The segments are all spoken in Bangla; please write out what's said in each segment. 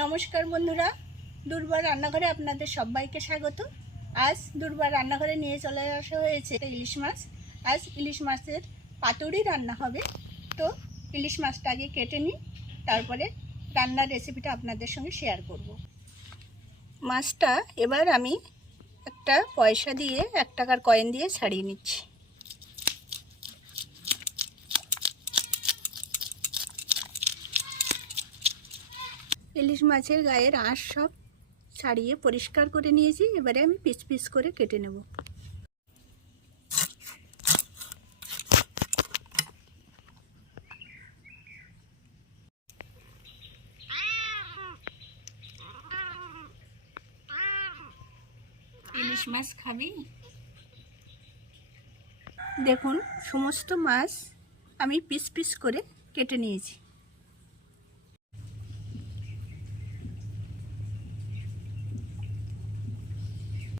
নমস্কার বন্ধুরা, দুর্বার রান্নাঘরে আপনাদের সবাইকে স্বাগত। আজ দুর্বার রান্নাঘরে নিয়ে চলে আসা হয়েছে ইলিশ মাছ। আজ ইলিশ মাছের পাতুরি রান্না হবে। তো ইলিশ মাছটা আগে কেটে নিই, তারপরে রান্নার রেসিপিটা আপনাদের সঙ্গে শেয়ার করব। মাছটা এবার আমি একটা পয়সা দিয়ে 1 টাকার কয়েন দিয়ে ছাড়িয়ে নিচ্ছি। ইলিশ মাছের গায়ের আঁশ সব ছাড়িয়ে পরিষ্কার করে নিয়েছি। এবারে আমি পিস পিস করে কেটে নেব। ইলিশ মাছ খাবি? দেখুন, সমস্ত মাছ আমি পিস পিস করে কেটে নিয়েছি।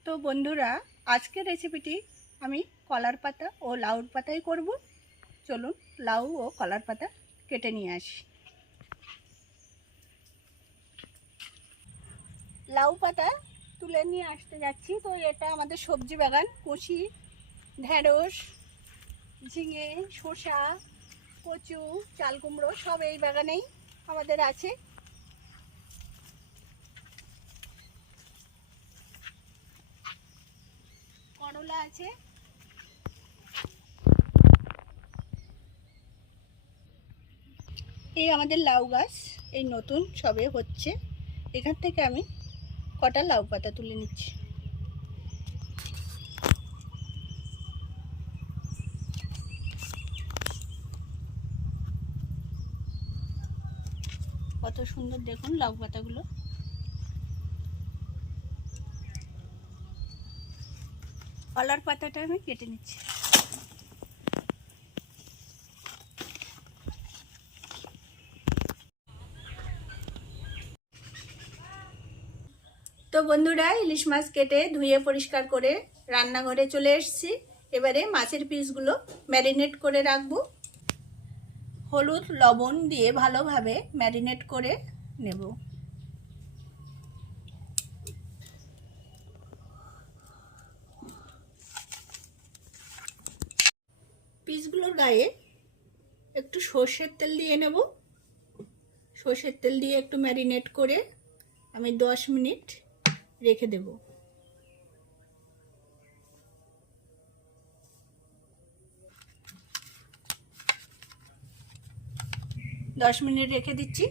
তো বন্ধুরা, আজকের রেসিপিটি আমি কলার পাতা ও লাউর পাতায় করব। চলুন লাউ ও কলার পাতা কেটে নিয়ে আসি। লাউ পাতা তুলে নিয়ে আসতে যাচ্ছি। তো এটা আমাদের সবজি বাগান। কুশি, ঢেঁড়স, ঝিঙে, শসা, কচু, চাল কুমড়ো সব এই বাগানেই আমাদের আছে। করলা আছে। এই আমাদের লাউ গাছ, এই নতুন সবে হচ্ছে। এখান থেকে আমি কটা লাউ পাতা তুলে নিচ্ছি। কত সুন্দর দেখুন লাউ পাতাগুলো। কলার পাতাটা আমি কেটে নিচ্ছি। তো বন্ধুরা, ইলিশ মাছ কেটে ধুয়ে পরিষ্কার করে রান্নাঘরে চলে এসেছি। এবারে মাছের পিসগুলো ম্যারিনেট করে রাখবো। হলুদ লবণ দিয়ে ভালোভাবে ম্যারিনেট করে নেব। পিসগুলোর গায়ে একটু সর্ষের তেল দিয়ে নেব। সর্ষের তেল দিয়ে একটু ম্যারিনেট করে আমি 10 মিনিট রেখে দেব। দশ মিনিট রেখে দিচ্ছি।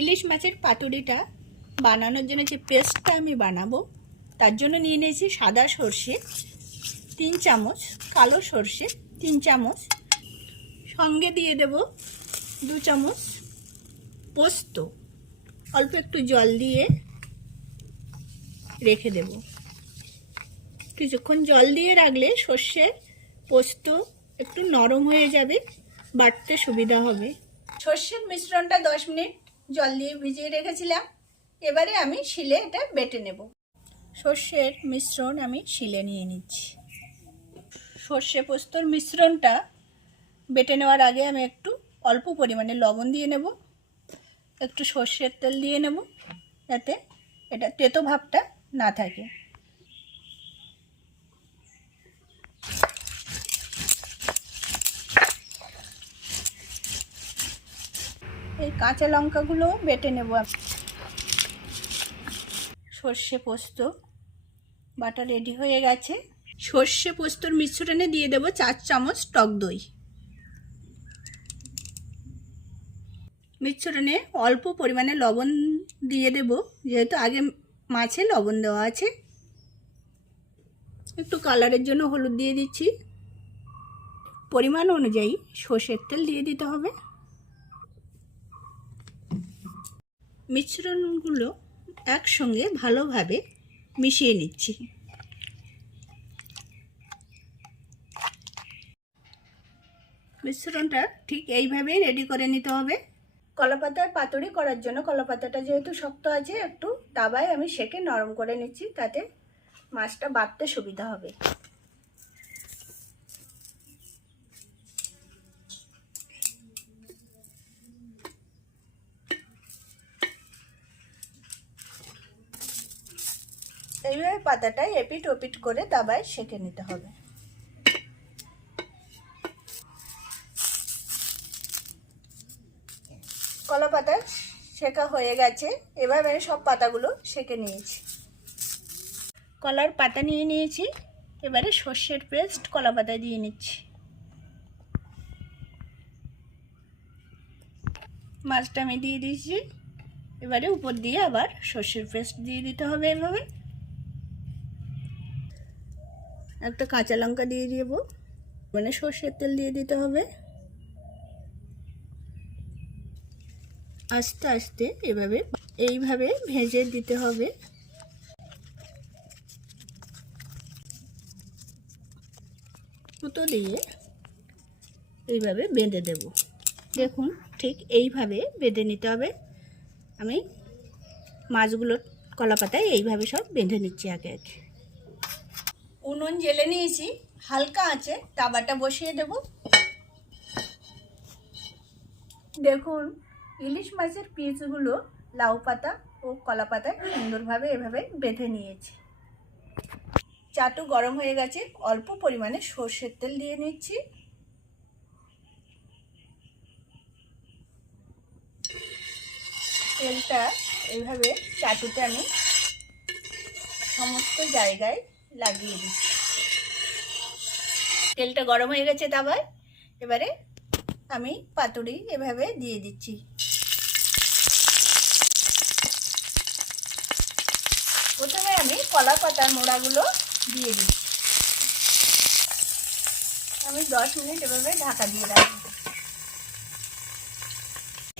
ইলিশ মাছের পাতুরিটা বানানোর জন্য যে পেস্টটা আমি বানাবো, তার জন্য নিয়ে নিয়েছি সাদা সর্ষে 3 চামচ, কালো সর্ষে 3 চামচ, সঙ্গে দিয়ে দেব 2 চামচ পোস্ত। অল্প একটু জল দিয়ে রেখে দেব। কিছুক্ষণ জল দিয়ে রাখলে সর্ষে পোস্ত একটু নরম হয়ে যাবে, বাটতে সুবিধা হবে। সর্ষের মিশ্রণটা 10 মিনিট জল দিয়ে ভিজিয়ে রেখেছিলাম। এবারে আমি শিলে এটা বেটে নেব। সর্ষের মিশ্রণ আমি শিলে নিয়ে নিচ্ছি। সর্ষে পোস্তর মিশ্রণটা বেটে নেওয়ার আগে আমি একটু অল্প পরিমাণে লবণ দিয়ে নেব, একটু সর্ষের তেল দিয়ে নেব, যাতে এটা তেতো ভাবটা না থাকে। এই কাঁচা লঙ্কাগুলো বেটে নেব। সর্ষে পোস্ত বাটা রেডি হয়ে গেছে। সর্ষে পোস্তর মিশ্রণে দিয়ে দেব 4 চামচ টক দই। মিশ্রণে অল্প পরিমাণে লবণ দিয়ে দেব, যেহেতু আগে মাছে লবণ দেওয়া আছে। একটু কালারের জন্য হলুদ দিয়ে দিচ্ছি। পরিমাণ অনুযায়ী সর্ষের তেল দিয়ে দিতে হবে। মিশ্রণগুলো একসঙ্গে ভালোভাবে মিশিয়ে নিচ্ছি। মিশ্রণটা ঠিক এইভাবেই রেডি করে নিতে হবে। কলাপাতার পাতুরি করার জন্য কলাপাতাটা যেহেতু শক্ত আছে, একটু তাওয়ায় আমি সেকে নরম করে নিচ্ছি, তাতে মাছটা বাটতে সুবিধা হবে। এইভাবে পাতাটা এপিট ওপিট করে দাবায় সেঁকে নিতে হবে। কলা পাতা সেঁকা হয়ে গেছে। এবার আমি সব পাতাগুলো সেঁকে নিয়েছি। কলার পাতা নিয়ে নিয়েছি। এবারে সর্ষের পেস্ট কলা পাতায় দিয়ে নিচ্ছি। মাছটা আমি দিয়ে দিয়েছি। এবারে উপর দিয়ে আবার সর্ষের পেস্ট দিয়ে দিতে হবে। এভাবে একটা কাঁচা লঙ্কা দিয়ে দেব, মানে সর্ষের তেল দিয়ে দিতে হবে। আস্তে আস্তে এইভাবে ভেজে দিতে হবে। সুতো দিয়ে এইভাবে বেঁধে দেব। দেখুন ঠিক এইভাবে বেঁধে নিতে হবে। আমি মাছগুলো কলা পাতায় এইভাবে সব বেঁধে নিচ্ছি আগে আগে। উনুন জ্বেলে নিয়েছি, হালকা আঁচে তাওয়াটা বসিয়ে দেব। দেখুন ইলিশ মাছের পিসগুলো লাউ পাতা ও কলা পাতায় সুন্দরভাবে এভাবে বেঁধে নিয়েছি। চাটু গরম হয়ে গেছে, অল্প পরিমাণে সর্ষের তেল দিয়ে নিচ্ছি। তেলটা এইভাবে চাটুতে আমি সমস্ত জায়গায় লাগিয়ে দিচ্ছি। তেলটা গরম হয়ে গেছে তাওয়ায়। এবারে আমি পাতুরি এভাবে দিয়ে দিচ্ছি। প্রথমে আমি কলা পাতার মোড়াগুলো দিয়ে দিচ্ছি। আমি 10 মিনিট এভাবে ঢাকা দিয়ে রাখবো।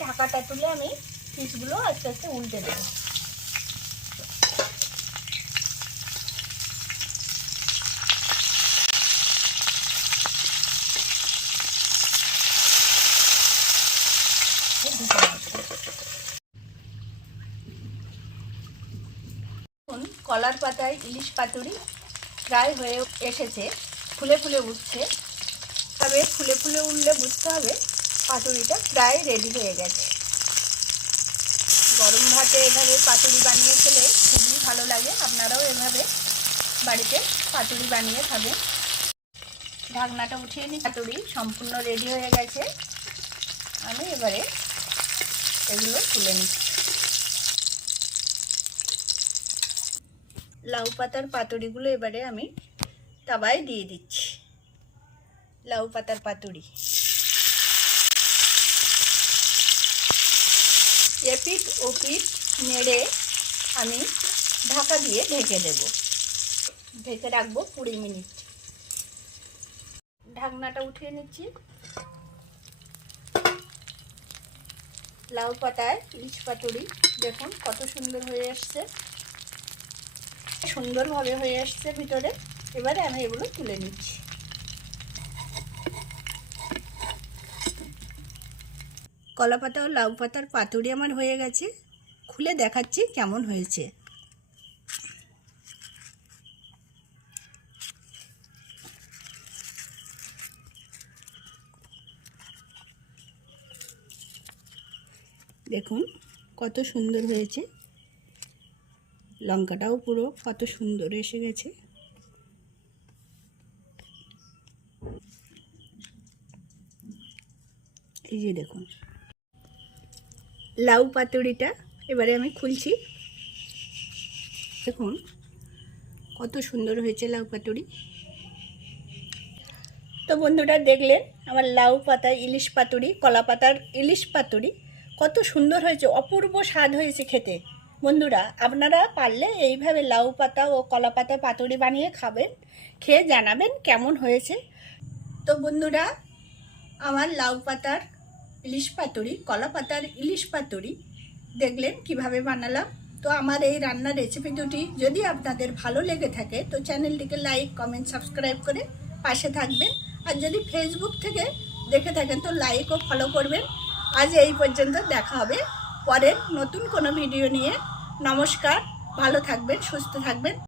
ঢাকাটা তুলে আমি পিসগুলো আস্তে আস্তে উল্টে দেব। কলার পাতায় ইলিশ পাতুরি প্রায় হয়ে এসেছে, ফুলে ফুলে উঠছে। তবে ফুলে ফুলে উঠলে বুঝতে হবে পাতুরিটা প্রায় রেডি হয়ে গেছে। গরম ভাতে এভাবে পাতুরি বানিয়ে খেলে খুবই ভালো লাগে। আপনারাও এভাবে বাড়িতে পাতুরি বানিয়ে খাবেন। ঢাকনাটা উঠিয়ে নিই। পাতুরি সম্পূর্ণ রেডি হয়ে গেছে। আমি এবারে এগুলো তুলে নিচ্ছি। লাউ পাতার পাতুরিগুলো এবারে আমি তাওয়ায় দিয়ে দিচ্ছি। লাউ পাতার পাতুরি এপিট ওপিট নেড়ে আমি ঢাকা দিয়ে ঢেকে দেব। ঢেকে রাখবো 20 মিনিট। ঢাকনাটা উঠিয়ে নিচ্ছি। লাউ পাতায় ইলিশ পাতুরি দেখুন কত সুন্দর হয়ে আসছে, সুন্দরভাবে হয়ে আসছে ভিতরে। এবারে আমি এগুলো তুলে নিচ্ছি। কলা পাতা ও লাউ পাতার পাতুরি আমার হয়ে গেছে। খুলে দেখাচ্ছি কেমন হয়েছে। দেখুন কত সুন্দর হয়েছে। লঙ্কাটাও পুরো কত সুন্দর এসে গেছে। এই যে দেখুন লাউ পাতুরিটা এবারে আমি খুলছি। দেখুন কত সুন্দর হয়েছে লাউ পাতুরি। তো বন্ধুরা দেখলেন আমার লাউ পাতা ইলিশ পাতুরি, কলা পাতার ইলিশ পাতুরি কত সুন্দর হয়েছে, অপূর্ব স্বাদ হয়েছে খেতে। বন্ধুরা আপনারা পারলে এইভাবে লাউ পাতা ও কলা পাতা পাতুরি বানিয়ে খাবেন, খেয়ে জানাবেন কেমন হয়েছে। তো বন্ধুরা আমার লাউ পাতার ইলিশ পাতুরি, কলা পাতার ইলিশ পাতুরি দেখলেন কিভাবে বানালাম। তো আমার এই রান্নার রেসিপি দুটি যদি আপনাদের ভালো লেগে থাকে তো চ্যানেলটিকে লাইক কমেন্ট সাবস্ক্রাইব করে পাশে থাকবেন। আর যদি ফেসবুক থেকে দেখে থাকেন তো লাইক ও ফলো করবেন। আজ এই পর্যন্ত, দেখা হবে পরের নতুন কোনো ভিডিও নিয়ে। নমস্কার, ভালো থাকবেন, সুস্থ থাকবেন।